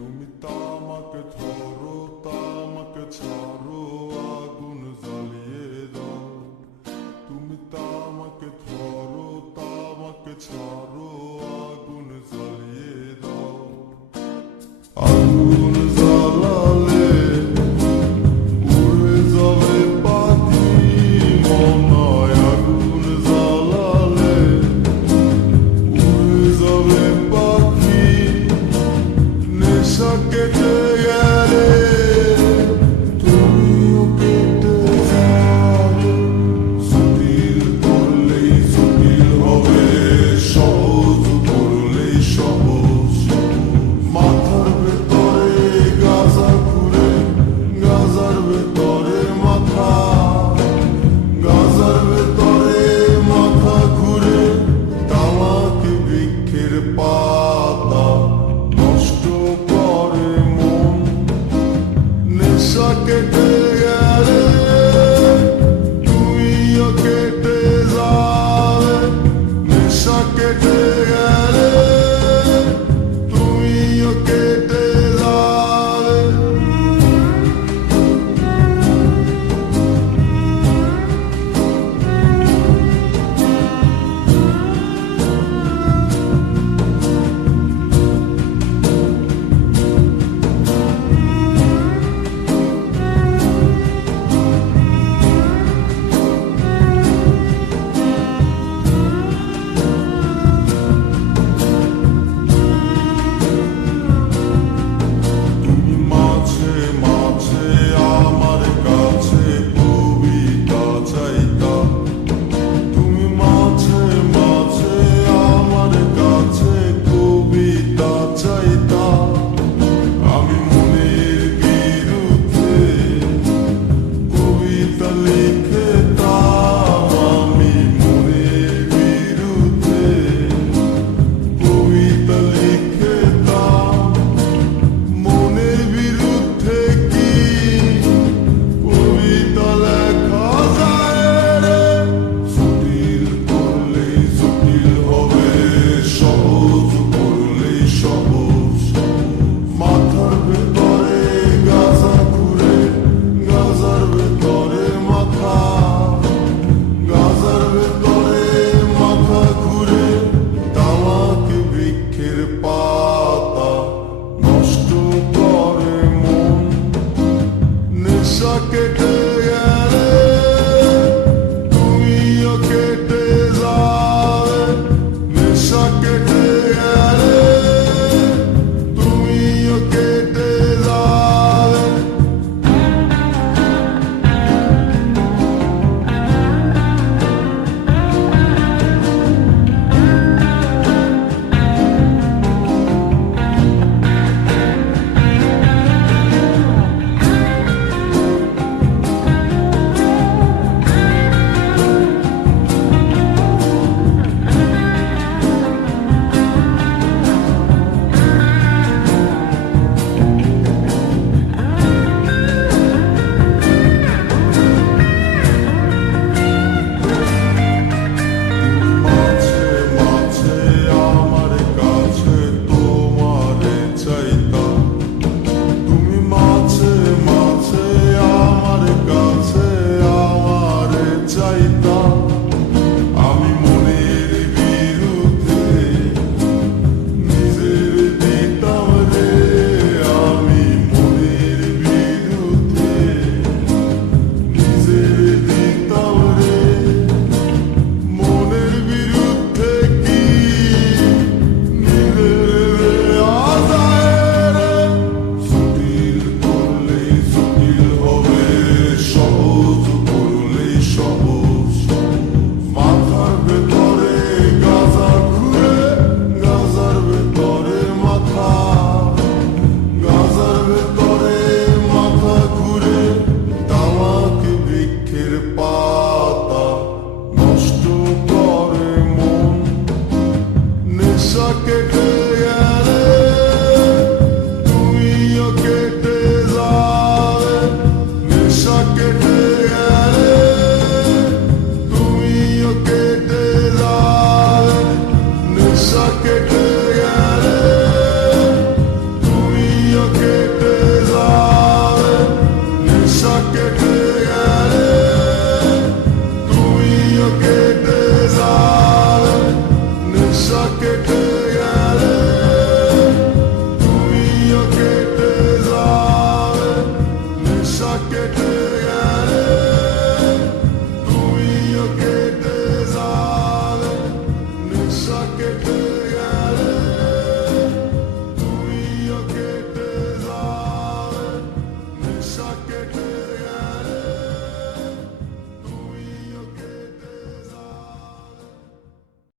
তুমি তামাকে ধরো তামাকে ছাড়ো আগুন জ্বালিয়ে দাও। তুমি তামাকে ধরো তামাকে ছাড়ো আগুন জ্বালিয়ে দাও। আগুন জ্বালালে উড়ে যাবে পাখি মনায়। আগুন জ্বালালে উড়ে যাবে পাখি। নেশা কেটে গেলে তুমিও কেটে যাবে। জটিল করলেই জটিল হবে, সহজ করলেই সহজ। মাথার ভেতরে গাজা ঘুরে, গাজার ভেতরে মাথা, গাজার ভেতরে মাথা ঘুরে। তামাক বৃক্ষের পাতা নষ্ট করে মন। নেশা কেটে গেলে তুমিও কেটে যাবে। নেশা কেটে গেলে তুমিও কেটে যাবে। তুমি মাঝে মাঝে আমার কাছে কবিতা চাইতা। তুমি মাঝে মাঝে আমার কাছে কবিতা চাইতা। আমি মনের বিরুদ্ধে কবিতা লিখতাম। আমি মনের বিরুদ্ধে কবিতা লিখতাম। মনের বিরুদ্ধে কি কবিতা লেখা যায় রে? জটিল করলেই জটিল হবে, সহজ করলেই সহজ। মাথার ভেতরে গাজা ঘুরে, গাজার ভেতরে মাথা, গাজার ভেতরে মাথা ঘুরে। তামাক বৃক্ষের পাতা নষ্ট করে মন। নেশা কেটে